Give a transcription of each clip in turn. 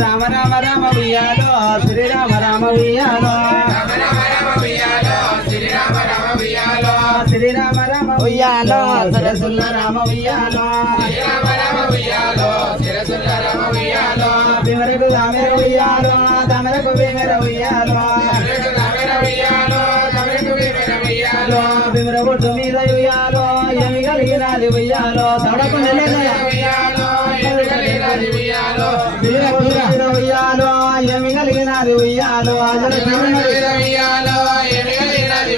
రామ రామ రామ ఉయ్యాలో శ్రీరామ రామ ఉయ్యాలో శ్రీరామ రామ ఉయ్యాలో సరసుల్ల రామ ఉయ్యాలో ఏమి కలిగినది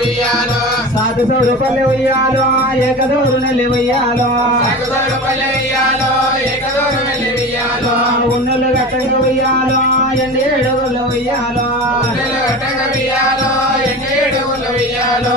సాధు సౌడు పల్లె ఉయ్యాలో ఏకదోరు నెల్లి ఉయ్యాలో. ఉన్నలు గట్టంగా ఉయ్యాలో ఎండి ఏడుగులు ఉయ్యాలో. పచ్చలు గట్టంగా ఉయ్యాలో ఏడుగులు ఉయ్యాలో.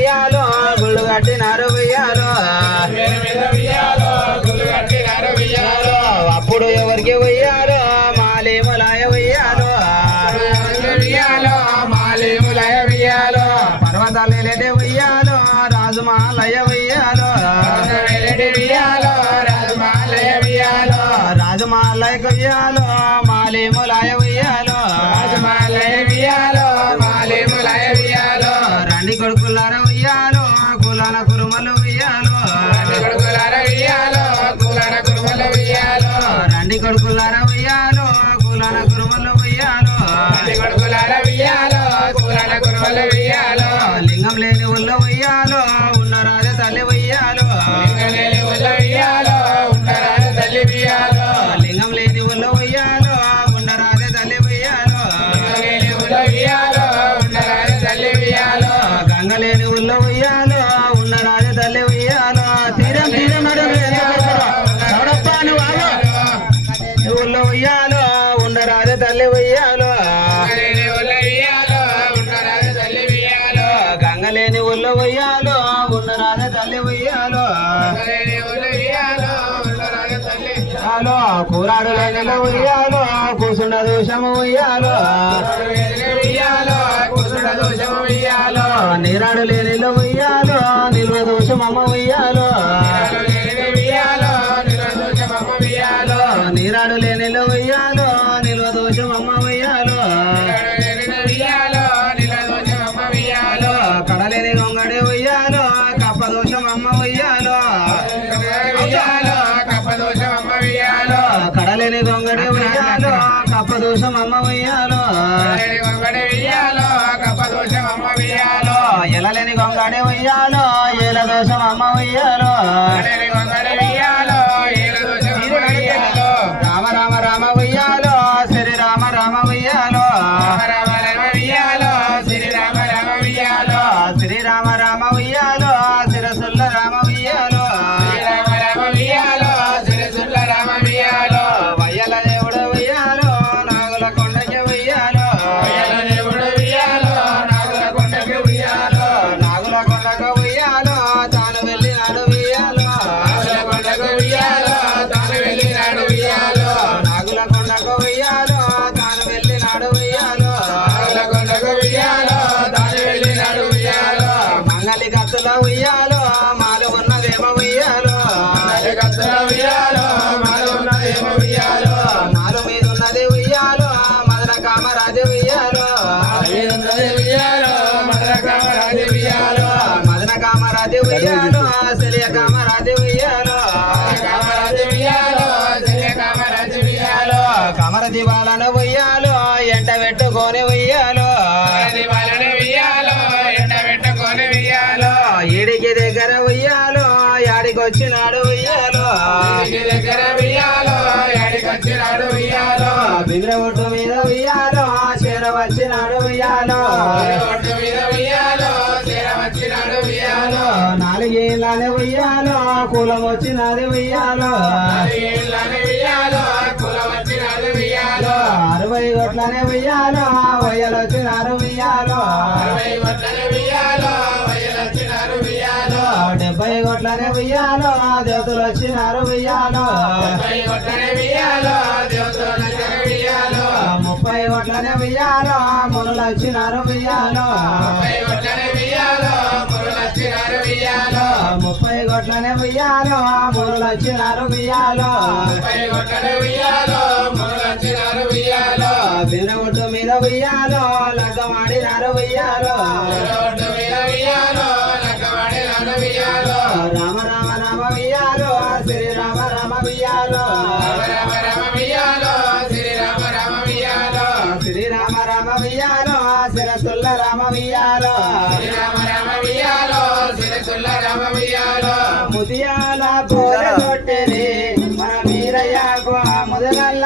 పర్వతాలు లేటే ఉయ్యాలో రాజుమాలయ ఉయ్యాలో రాజమాలయ ఉయ్యాలో మాలేములాయ ఉయ్యాలో రండి కొడుకులార లేని ఉల్ల వయ్యాలో ఉన్న రాజ తల్లి వయ్యాలో. ఉయ్యాలో కూరాడు లేని ఉయ్యాలో కూసుండ దోషము ఉయ్యాలో. నీరాడు లేని ఉయ్యాలో నిల్వ దోషమమ్మ ఉయ్యాలో. నీరాడు లేని ఉయ్యాలో ఉయ్యాలో కప్ప దోషమమ్మ ఉయ్యాలో ఎలలేని గొంగడి ఉయ్యాలో ఏల దోషమమ్మ ఉయ్యాలో రామ ఉయ్యాలో మాలు ఉన్నదేమో ఉయ్యాలో మాలు మీద ఉన్నది ఉయ్యాలో మదన కామరాజు ఉయ్యాలో మదన కామరాజు ఉయ్యాలో శలియ కామరాజు ఉయ్యాలో దగ్గర ఉయ్యాలో యాడికొచ్చినాడు ఉయ్యాలో. దగ్గర ఉయ్యాలో యాడికొచ్చినాడు ఉయ్యాలో. బిగ్ర ఒడ్డు మీద ఉయ్యాలో చేర వచ్చినాడు ఉయ్యాలో. ఒడ్డు మీద ఉయ్యాలో చేర వచ్చినాడు ఉయ్యాలో. నాలుగేళ్ళనే ఉయ్యాలో కులం వచ్చినది ఉయ్యాలో ఉయ్యాలో కులం వచ్చినది ఉయ్యాలో. అరవై గొట్లనే ఉయ్యాలో వయ్యలు వచ్చినారు ఉయ్యాలో. అరవై గొట్లనే కొట్లనే వెయ్యాలో దేవతలు వచ్చినారు వెయ్యాలో. ముప్పై కొట్లనే వెయ్యాలో మునులు వచ్చినారు వెయ్యాలో. ముప్పై కొట్లనే వెయ్యాలో మునులు వచ్చినారు వెయ్యాలు ముప్పై కొట్లనే వెయ్యాలో. వియాలో శిరసుల్ల రామ వియాలో శ్రీరామ రామ వియాలో శిరసుల్ల రామ వియాలో ముదియాల పోర కొట్టేది మన వీరయ్యకు ముదగల్ల